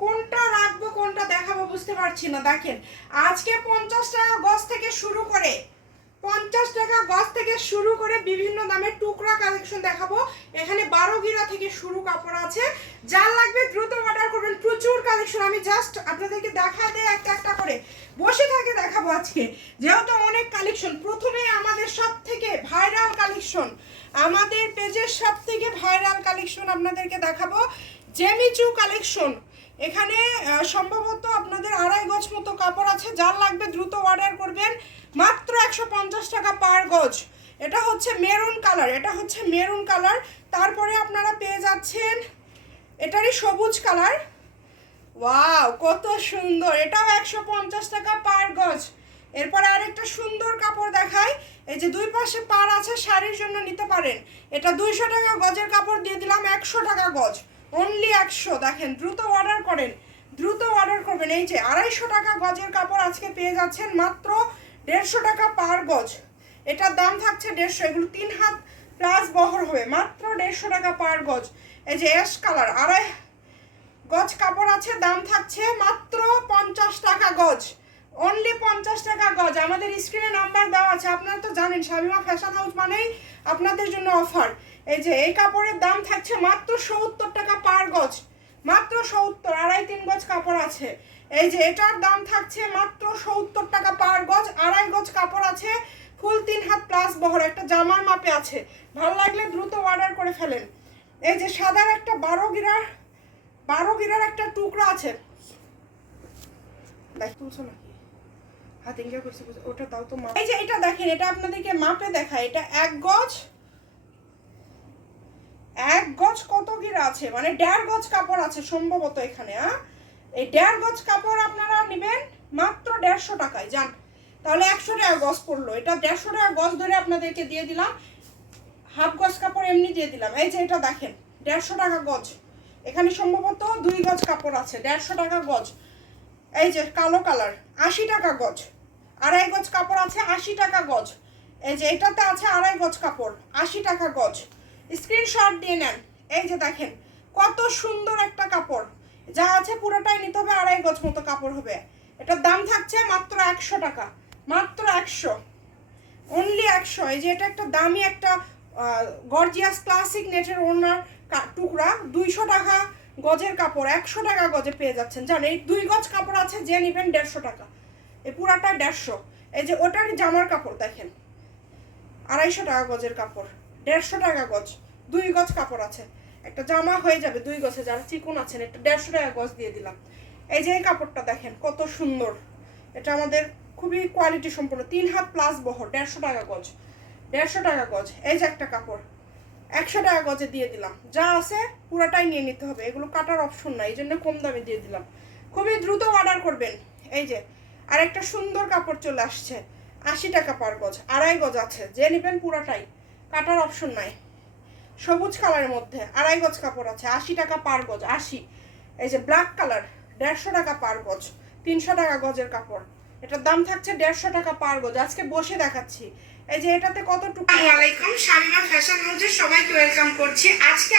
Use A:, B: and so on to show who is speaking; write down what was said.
A: কোনটা রাখব, কোনটা দেখাবো বুঝতে পারছি না, দেখেন। আজকে পঞ্চাশ টাকা থেকে শুরু করে পঞ্চাশ টাকা থেকে শুরু করে বিভিন্ন দামের টুকরা কালেকশন দেখাবো। এখানে বারো গিরা থেকে শুরু কাপড় আছে। যার লাগবে দ্রুত কালেকশন আমি জাস্ট আপনাদেরকে দেখা দেয় একটা একটা করে। বসে থাকে দেখাবো আজকে। যেহেতু অনেক কালেকশন প্রথমে আমাদের সব থেকে ভাইরাল কালেকশন আমাদের পেজের সব থেকে ভাইরাল কালেকশন আপনাদেরকে দেখাবো জেমিচু কালেকশন এখানে সম্ভবত আপনাদের আড়াই গজ মতো কাপড় আছে, যার লাগবে দ্রুত অর্ডার করবেন। মাত্র একশো পঞ্চাশ টাকা পার গজ। এটা হচ্ছে মেরুন কালার এটা হচ্ছে মেরুন কালার তারপরে আপনারা পেয়ে যাচ্ছেন, এটারই সবুজ কালার ওয়াও কত সুন্দর। এটাও একশো পঞ্চাশ টাকা পার গজ। এরপরে আরেকটা সুন্দর কাপড় দেখাই। এই যে দুই পাশে পার আছে, শাড়ির জন্য নিতে পারেন। এটা দুইশো টাকা গজের কাপড় দিয়ে দিলাম, একশো টাকা গজ। অনলি একশো। দেখেন, দ্রুত অর্ডার করেন। দ্রুত অর্ডার করবেন। এই যে আড়াইশো টাকা গজের কাপড় আজকে পেয়ে যাচ্ছেন মাত্র দেড়শো টাকা পার গজ। এটার দাম থাকছে দেড়শো। এগুলো তিন হাত প্লাস বহর হবে। মাত্র দেড়শো টাকা পার গজ। এই যে অ্যাশ কালার আড়াই গজ কাপড় আছে, দাম থাকছে মাত্র পঞ্চাশ টাকা গজ। অনলি পঞ্চাশ টাকা গজ। আমাদের স্ক্রিনে নাম্বার দেওয়া আছে। আপনারা তো জানেন শামিমা ফ্যাশন হাউস মানেই আপনাদের জন্য অফার এই যে, এই কাপড়ের দাম থাকছে মাত্র সত্তর টাকা পার গজ। মাত্র সত্তর, আড়াই, তিন গজ কাপড় আছে। এই যে, এটার দাম থাকছে মাত্র সত্তর টাকা পার গজ। আড়াই গজ কাপড় আছে, ফুল তিন হাত প্লাস বহর। একটা জামার মাপে আছে। ভালো লাগলে দ্রুত অর্ডার করে ফেলেন। এই যে, সাদার একটা বারো গিরার বারো গিরার একটা টুকরা আছে। তুলছো নাকি? হাত ইঙ্গা করছে ওটা দাও তো মা। এই যে এটা দেখেন, এটা আপনাদেরকে মাপে দেখায় এটা এক গজ এক গজ কত গিরা আছে? মানে দেড় গজ কাপড় আছে সম্ভবত এখানে হ্যাঁ? এই দেড় গজ কাপড় আপনারা নেবেন মাত্র দেড়শো টাকায়, যান। তাহলে একশো টাকা গজ পড়ল। এটা দেড়শো টাকা গজ ধরে আপনাদেরকে দিয়ে দিলাম। হাফ গজ কাপড় এমনি দিয়ে দিলাম। এই যে এটা দেখেন, দেড়শো টাকা গজ। এখানে সম্ভবত দুই গজ কাপড় আছে, দেড়শো টাকা গজ। এই যে কালো কালার, আশি টাকা গজ। আড়াই গজ কাপড় আছে, আশি টাকা গজ। এই যে এটাতে আছে আড়াই গজ কাপড়, আশি টাকা গজ। স্ক্রিনশট দিয়ে নেন। এই যে দেখেন, কত সুন্দর একটা কাপড়। যা আছে পুরোটাই নিতে হবে, আড়াই গজ মতো কাপড় হবে। এটার দাম থাকছে মাত্র একশো টাকা, মাত্র একশো। অনলি একশো। এই যে এটা একটা দামি একটা গর্জিয়াস ক্লাসিক নেটের ওনার। টুকরা, দুইশো টাকা গজের কাপড়, একশো টাকা গজে পেয়ে যাচ্ছেন। জান এই দুই গজ কাপড় আছে যে নেবেন দেড়শো টাকা। এই পুরাটা দেড়শো। এই যে ওটারই জামার কাপড় দেখেন। আড়াইশো টাকা গজের কাপড়, দেড়শো টাকা গজ, দুই গজ কাপড় আছে। একটা জামা হয়ে যাবে দুই গজে, যারা চিকন আছেন একটা দেড়শো টাকা গজ দিয়ে দিলাম। এই যে এই কাপড়টা দেখেন, কত সুন্দর। এটা আমাদের খুবই কোয়ালিটি সম্পূর্ণ তিন হাত প্লাস বহর, দেড়শো টাকা গজ, দেড়শো টাকা গজ। এই যে একটা কাপড়। একশো টাকা গজে দিয়ে দিলাম। যা আছে পুরোটাই নিয়ে নিতে হবে। এগুলো কাটার অপশন নাই, এই জন্য কম দামে দিয়ে দিলাম। খুবই দ্রুত অর্ডার করবেন। এই যে আর একটা সুন্দর কাপড় চলে আসছে। আশি টাকা পার গজ, আড়াই গজ আছে। যে নেবেন পুরাটাই। কাটার অপশন নাই। সবুজ কালারের মধ্যে আড়াই গজ কাপড় আছে, আশি টাকা পার গজ, আশি। এই যে ব্ল্যাক কালার দেড়শো টাকা পার গজ, তিনশো টাকা গজের কাপড়। এটার দাম থাকছে দেড়শো টাকা পার গজ। আজকে বসে দেখাচ্ছি। এই যে এটাতে কত টুকু আলাইকুম শামিমা ফ্যাশন হাউসে সবাইকে ওয়েলকাম করছি। আজকে